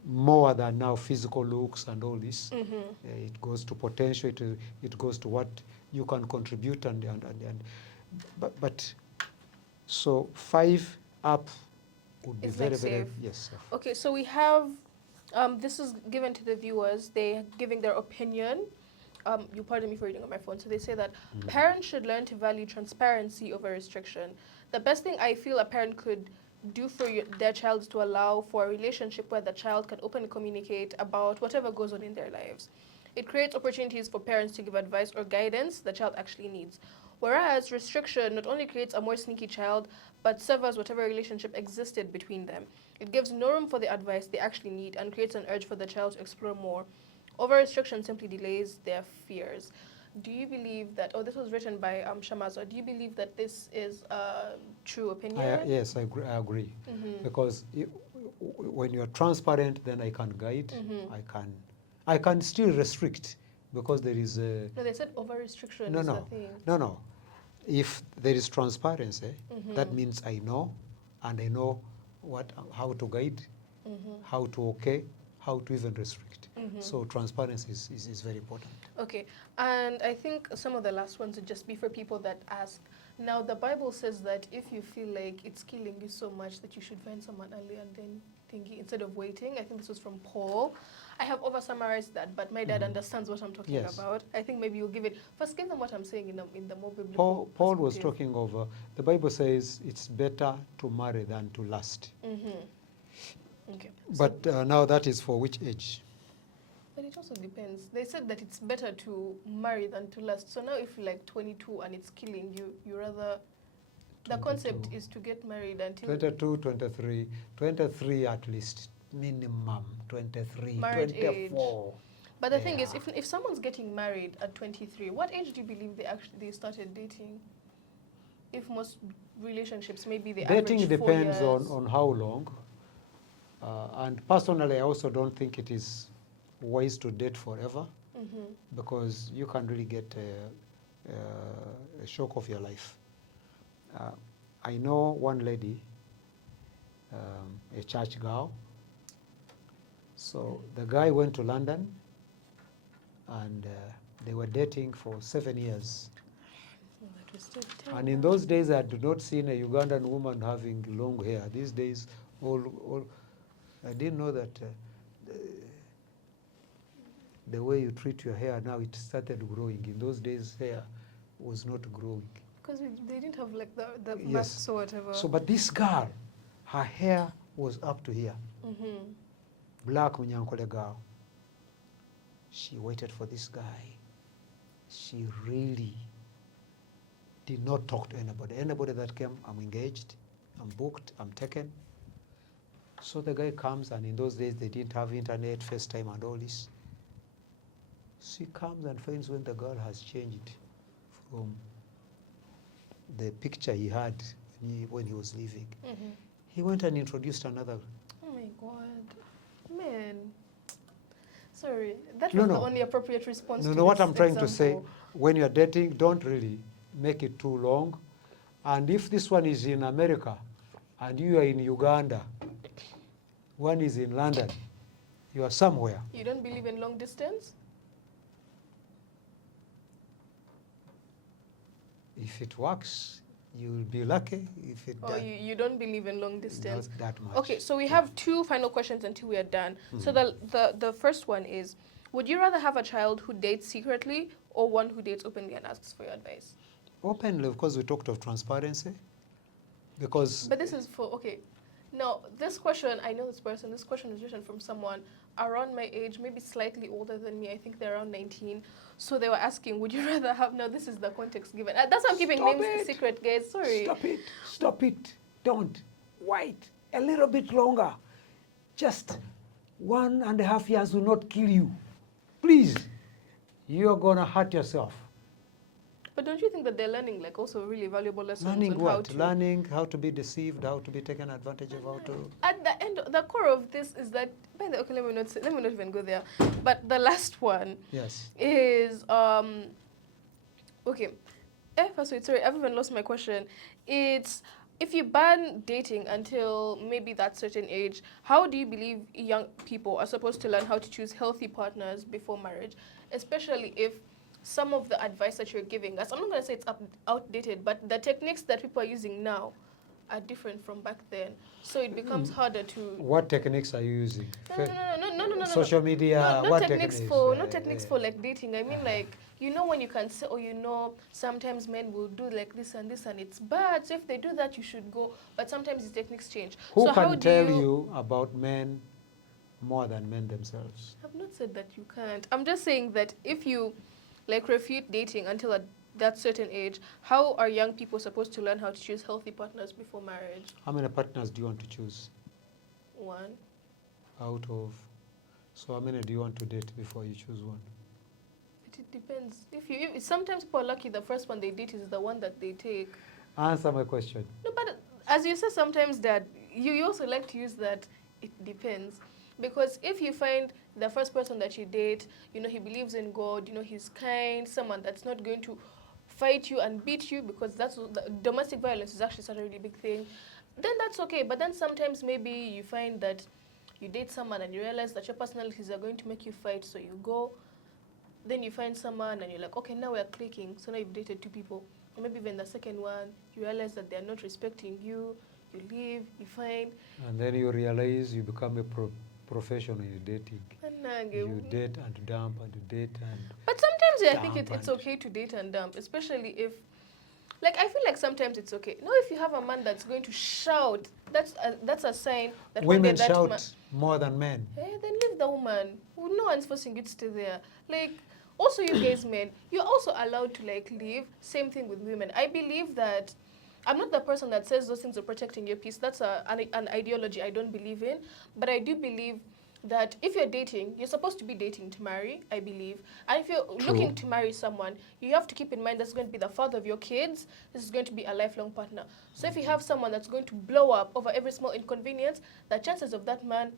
more than now physical looks and all this. Mm-hmm. It goes to potential, it goes to what you can contribute but so 5 up would be It's very, like very, safe. yes. Safe. Okay, so we have, this is given to the viewers. They're giving their opinion. You pardon me for reading on my phone. So they say that parents should learn to value transparency over restriction. The best thing I feel a parent could do for their child is to allow for a relationship where the child can openly communicate about whatever goes on in their lives. It creates opportunities for parents to give advice or guidance the child actually needs. Whereas restriction not only creates a more sneaky child, but severs whatever relationship existed between them. It gives no room for the advice they actually need and creates an urge for the child to explore more. Over-restriction simply delays their fears. Do you believe that, this was written by Shamazo, do you believe that this is a true opinion? Yes, I agree. Mm-hmm. Because when you're transparent, then I can guide, Mm-hmm. I can still restrict, because there is a... No, they said over-restriction is the thing. No. If there is transparency, Mm-hmm. that means I know, and I know how to guide, Mm-hmm. how to how to even restrict. Mm-hmm. So transparency is very important. Okay, and I think some of the last ones would just be for people that ask. Now, the Bible says that if you feel like it's killing you so much that you should find someone early and then thinking instead of waiting. I think this was from Paul. I have over-summarized that, but my dad understands what I'm talking about. I think maybe you'll give it. First, give them what I'm saying in the more biblical Paul was talking of, the Bible says it's better to marry than to lust. Mm-hmm. Okay. But now that is for which age? But it also depends. They said that it's better to marry than to lust. So now if you're like 22 and it's killing you, you rather... The 22. concept is to get married until... 22, 23 at least, minimum, 23, marriage 24. Age. But the thing is, if someone's getting married at 23, what age do you believe they started dating? If most relationships, maybe they dating average 4 depends years. on how long. And personally, I also don't think it is wise to date forever, because you can really get a shock of your life. I know one lady, a church girl. So the guy went to London, and they were dating for 7 years. And in those days, I had not seen a Ugandan woman having long hair. These days, I didn't know that the way you treat your hair now, it started growing. In those days, hair was not growing. Because they didn't have like the masks or whatever. So, but this girl, her hair was up to here. Black Munyankole girl. She waited for this guy. She really did not talk to anybody. Anybody that came, I'm engaged, I'm booked, I'm taken. So the guy comes, and in those days they didn't have internet, FaceTime and all this. So he comes and finds when the girl has changed from the picture he had when he was leaving. He went and introduced another. Oh my God, man. Sorry, that was the only appropriate response to What this I'm trying to say, example. when you're dating, don't really make it too long. And if this one is in America and you are in Uganda, one is in London, you are somewhere. You don't believe in long distance? If it works, you'll be lucky. If it Or you don't believe in long distance? Not that much. Okay, so we have two final questions until we are done. So the first one is, would you rather have a child who dates secretly or one who dates openly and asks for your advice? Openly, of course, we talked of transparency. Because But this is for, okay. Now, this question, I know this question is written from someone around my age, maybe slightly older than me. I think they're around 19. So they were asking, would you rather have, no, this is the context given. That's why I'm keeping names secret, guys. Sorry. Stop it. Don't. Wait a little bit longer. Just 1.5 years will not kill you. Please. You're going to hurt yourself. But don't you think that they're learning like also really valuable lessons? Learning on what? How to, learning how to be deceived, how to be taken advantage of, how to... At the end, the core of this is that, by the, okay, let me not even go there. But the last one is, okay. Sorry, I've even lost my question. It's, if you ban dating until maybe that certain age, how do you believe young people are supposed to learn how to choose healthy partners before marriage? Especially if some of the advice that you're giving us, I'm not going to say it's outdated, but the techniques that people are using now are different from back then. So it becomes harder to... What techniques are you using? No. Social media, Not what techniques techniques? for, not techniques for like dating. I mean like, you know when you can say, oh, sometimes men will do like this and it's bad. So if they do that, you should go. But sometimes the techniques change. Who so can how tell do you about men more than men themselves? I've not said that you can't. I'm just saying that if you like refute dating until that certain age, how are young people supposed to learn how to choose healthy partners before marriage? How many partners do you want to choose? One. Out of... So how many do you want to date before you choose one? But it depends. If sometimes people are lucky the first one they date is the one that they take. Answer my question. No, but as you said sometimes that, you also like to use that it depends. Because if you find the first person that you date, he believes in God, he's kind, someone that's not going to fight you and beat you, because that's domestic violence is actually such a really big thing, then that's okay. But then sometimes maybe you find that you date someone and you realize that your personalities are going to make you fight, so you go. Then you find someone and you're like, okay, now we're clicking. So now you've dated 2 people. Or maybe even the second one, you realize that they're not respecting you, you leave, you find. And then you realize you become a professional in dating. You date and dump and date and... But sometimes I think it's okay to date and dump, especially if... Like, I feel like sometimes it's okay. Now, if you have a man that's going to shout, that's a sign that women shout more than men. Then leave the woman. No one's forcing you to stay there. Like, also you guys men, you're also allowed to like leave. Same thing with women. I believe that I'm not the person that says those things are protecting your peace. That's an ideology I don't believe in. But I do believe that if you're dating, you're supposed to be dating to marry, I believe. And if you're looking to marry someone, you have to keep in mind that's going to be the father of your kids. This is going to be a lifelong partner. So if you have someone that's going to blow up over every small inconvenience, the chances of that man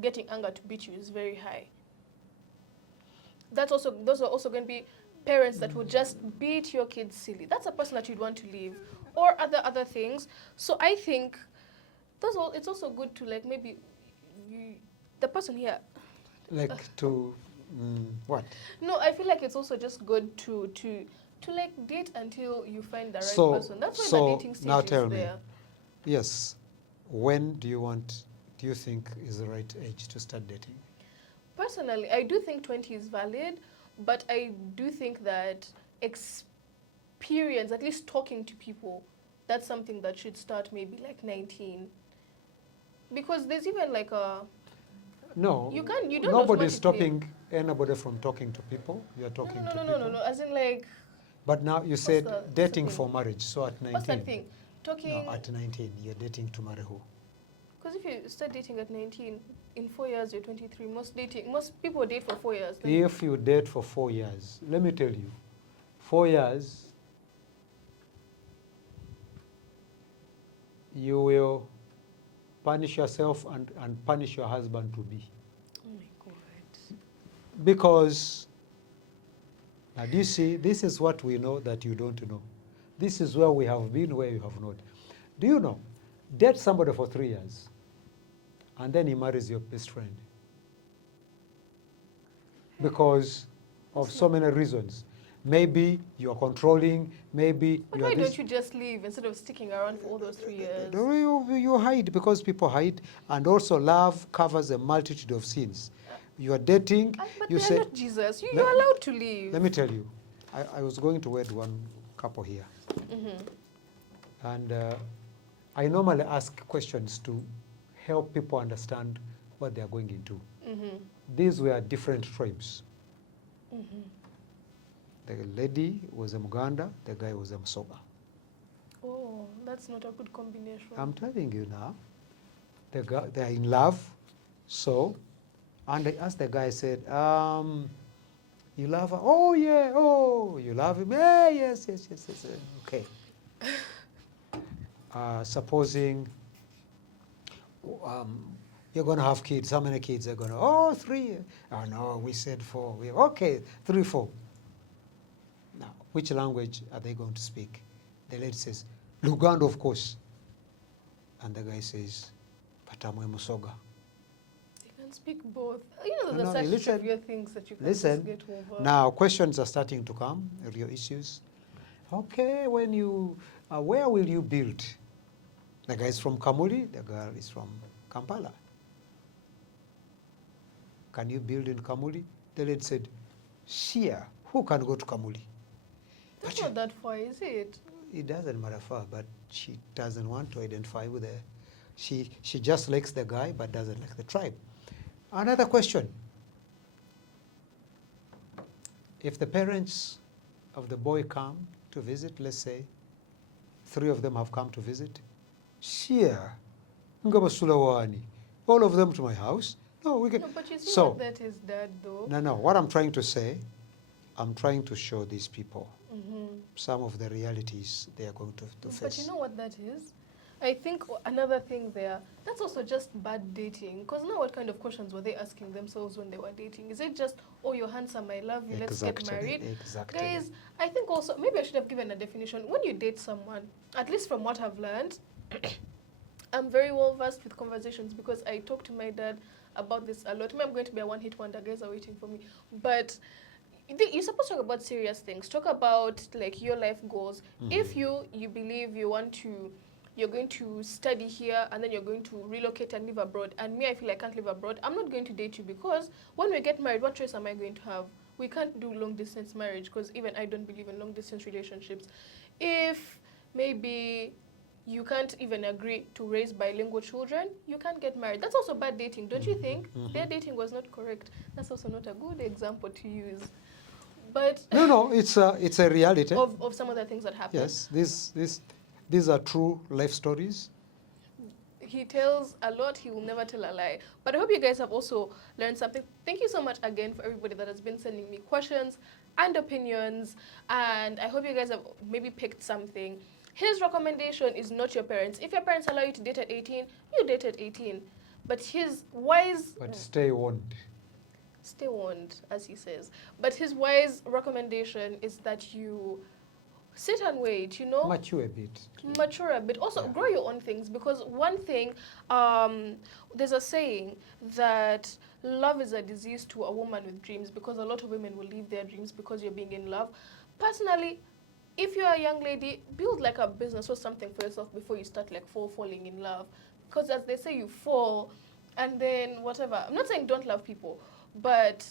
getting anger to beat you is very high. Those are also going to be parents that would just beat your kids silly. That's a person that you'd want to leave. Or other things. So I think it's also good to like maybe the person here. Like to what? No, I feel like it's also just good to like date until you find the right person. That's why the dating stage now is tell there. Me, yes, when do you think is the right age to start dating? Personally, I do think 20 is valid, but I do think that experience, at least talking to people, that's something that should start maybe like 19. Because there's even like a... No, you don't nobody's stopping anybody from talking to people. You're talking to people. No, as in like... But now you said dating for marriage, so at 19. What's that thing? talking. No, at 19, you're dating to marry who? Because if you start dating at 19, in 4 years you're 23. Most people date for 4 years. If you date for 4 years, let me tell you, 4 years, you will punish yourself and punish your husband to be. Oh my God. Because, now do you see, this is what we know that you don't know. This is where we have been, where you have not. Do you know, date somebody for 3 years, and then he marries your best friend. Because of so many reasons. Maybe you're controlling, maybe But you're why don't you just leave instead of sticking around for all those 3 years? You hide, because people hide, and also love covers a multitude of sins. You are dating, But you they're say, not Jesus. You're allowed to leave. let me tell you, I was going to wed one couple here. And I normally ask questions to help people understand what they are going into. These were different tribes. The lady was a Muganda, the guy was a Msoga. Oh, that's not a good combination. I'm telling you now, they are in love. So, and I asked the guy, I said, you love her? Oh yeah, oh, you love him? Yeah, yes. Okay. Supposing you're going to have kids. How many kids are going to? Oh, 3. Oh no, we said 4. Okay, 3, 4. Now, which language are they going to speak? The lady says, Luganda, of course. And the guy says, but I'm a Musoga. You can speak both. You know, there's such severe things that you can just get over. Now, questions are starting to come, real issues. Okay, when you, where will you build? The guy is from Kamuli, the girl is from Kampala. Can you build in Kamuli? The lady said, Shia, who can go to Kamuli? That's not that far, is it? It doesn't matter far, but she doesn't want to identify with her. She just likes the guy, but doesn't like the tribe. Another question. If the parents of the boy come to visit, let's say, 3 of them have come to visit, Shia, Ngabasulawani, all of them to my house. No, we can. No, but you see So, that is dad, though. No. What I'm trying to say, I'm trying to show these people some of the realities they are going to face. But you know what that is? I think another thing there, that's also just bad dating. Because now what kind of questions were they asking themselves when they were dating? Is it just, oh, you're handsome, I love you, let's get married? Exactly. Guys, I think also, maybe I should have given a definition. When you date someone, at least from what I've learned, I'm very well versed with conversations because I talk to my dad about this a lot. I'm going to be a one-hit wonder. Guys are waiting for me. But you're supposed to talk about serious things. Talk about like your life goals. If you believe you're going to study here and then you're going to relocate and live abroad, and me, I feel I can't live abroad, I'm not going to date you because when we get married, what choice am I going to have? We can't do long-distance marriage because even I don't believe in long-distance relationships. If maybe you can't even agree to raise bilingual children, you can't get married. That's also bad dating, don't you think? Their dating was not correct. That's also not a good example to use. But No, it's a reality. Of some of the things that happen. Yes, these are true life stories. He tells a lot, he will never tell a lie. But I hope you guys have also learned something. Thank you so much again for everybody that has been sending me questions and opinions. And I hope you guys have maybe picked something. His recommendation is not your parents. If your parents allow you to date at 18, you date at 18. But his wise... But stay warned. Stay warned, as he says. But his wise recommendation is that you sit and wait, you know? Mature a bit. Mature a bit. Also, grow your own things. Because one thing, there's a saying that love is a disease to a woman with dreams because a lot of women will leave their dreams because you're being in love. Personally, if you're a young lady, build like a business or something for yourself before you start like falling in love. Because as they say, you fall and then whatever. I'm not saying don't love people, but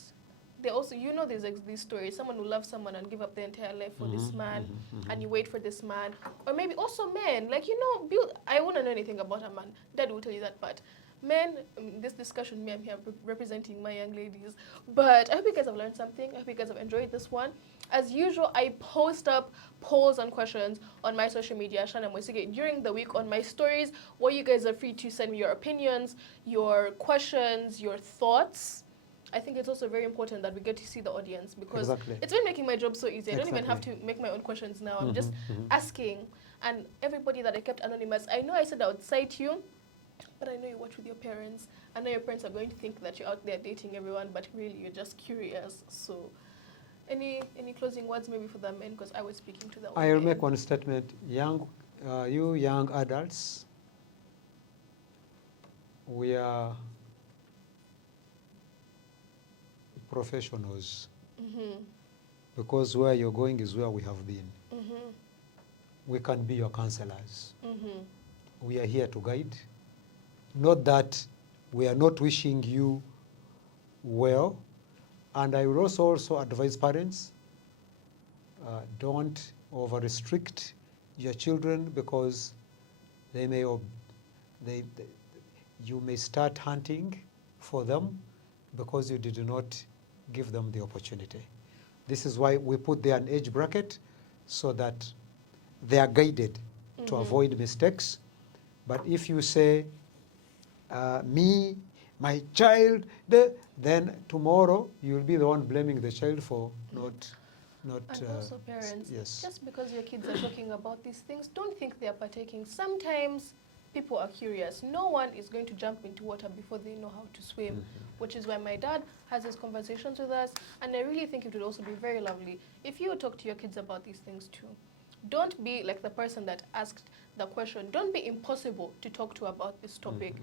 they also, you know, there's like these stories. Someone who loves someone and give up their entire life for this man, and you wait for this man. Or maybe also men, like, you know, I wouldn't know anything about a man. Dad will tell you that part. Men, this discussion, me, I'm here representing my young ladies. But I hope you guys have learned something. I hope you guys have enjoyed this one. As usual, I post up polls and questions on my social media, Shana Mwesige, during the week on my stories, where you guys are free to send me your opinions, your questions, your thoughts. I think it's also very important that we get to see the audience, because it's been making my job so easy. I don't even have to make my own questions now. I'm just asking. And everybody that I kept anonymous, I know I said I would cite you, but I know you watch with your parents. I know your parents are going to think that you're out there dating everyone, but really you're just curious. So any closing words maybe for the men, because I was speaking to the I'll make one statement. You young adults, we are professionals, because where you're going is where we have been. We can be your counselors. We are here to guide. Not that we are not wishing you well. And I will also advise parents, don't over-restrict your children, because you may start hunting for them because you did not give them the opportunity. This is why we put there an age bracket, so that they are guided to avoid mistakes. But if you say, me, my child, then tomorrow you'll be the one blaming the child for not. And also parents, yes. Just because your kids are talking about these things, don't think they are partaking. Sometimes people are curious. No one is going to jump into water before they know how to swim, which is why my dad has his conversations with us. And I really think it would also be very lovely if you talk to your kids about these things too. Don't be like the person that asked the question. Don't be impossible to talk to about this topic.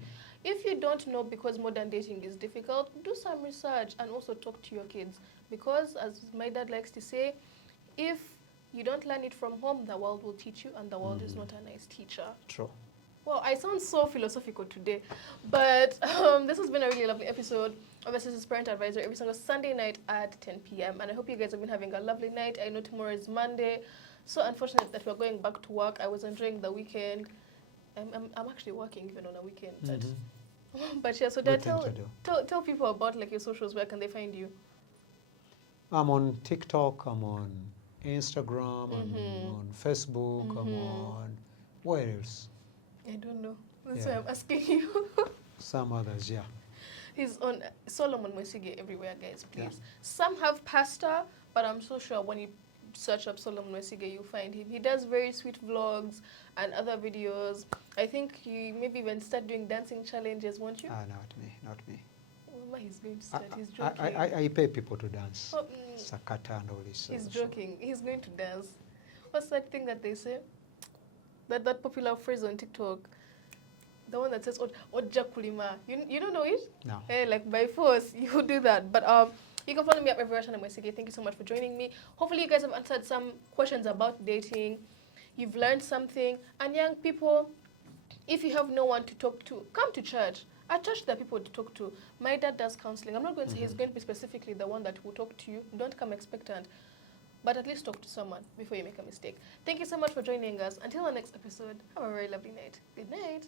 If you don't know, because modern dating is difficult, do some research and also talk to your kids. Because as my dad likes to say, if you don't learn it from home, the world will teach you, and the world is not a nice teacher. True. Well, I sound so philosophical today, but this has been a really lovely episode of This is Parental Advisory every single Sunday night at 10 p.m. And I hope you guys have been having a lovely night. I know tomorrow is Monday. So unfortunate that we're going back to work. I was enjoying the weekend. I'm actually working even on a weekend. But yeah, so Dad, tell people about like your socials. Where can they find you? I'm on TikTok. I'm on Instagram. I'm on Facebook. I'm on, where else? I don't know. That's why I'm asking you. Some others, yeah. He's on Solomon Mwesige everywhere, guys, please. Yeah. Some have Pastor, but I'm so sure when you search up Solomon Mwesige, you'll find him. He does very sweet vlogs and other videos. I think he maybe even start doing dancing challenges, won't you? Not me. Well, he's going to start. He's joking. I pay people to dance. Oh, Sakata and all this. He's joking. He's going to dance. What's that thing that they say? That popular phrase on TikTok, the one that says "Oja kulima." You don't know it? No. Hey, like by force, you do that. But you can follow me up everywhere, Shana Mwesige. Thank you so much for joining me. Hopefully, you guys have answered some questions about dating. You've learned something. And young people, if you have no one to talk to, come to church. At church, there are people to talk to. My dad does counseling. I'm not going to say he's going to be specifically the one that will talk to you. Don't come expectant. But at least talk to someone before you make a mistake. Thank you so much for joining us. Until our next episode, have a very lovely night. Good night.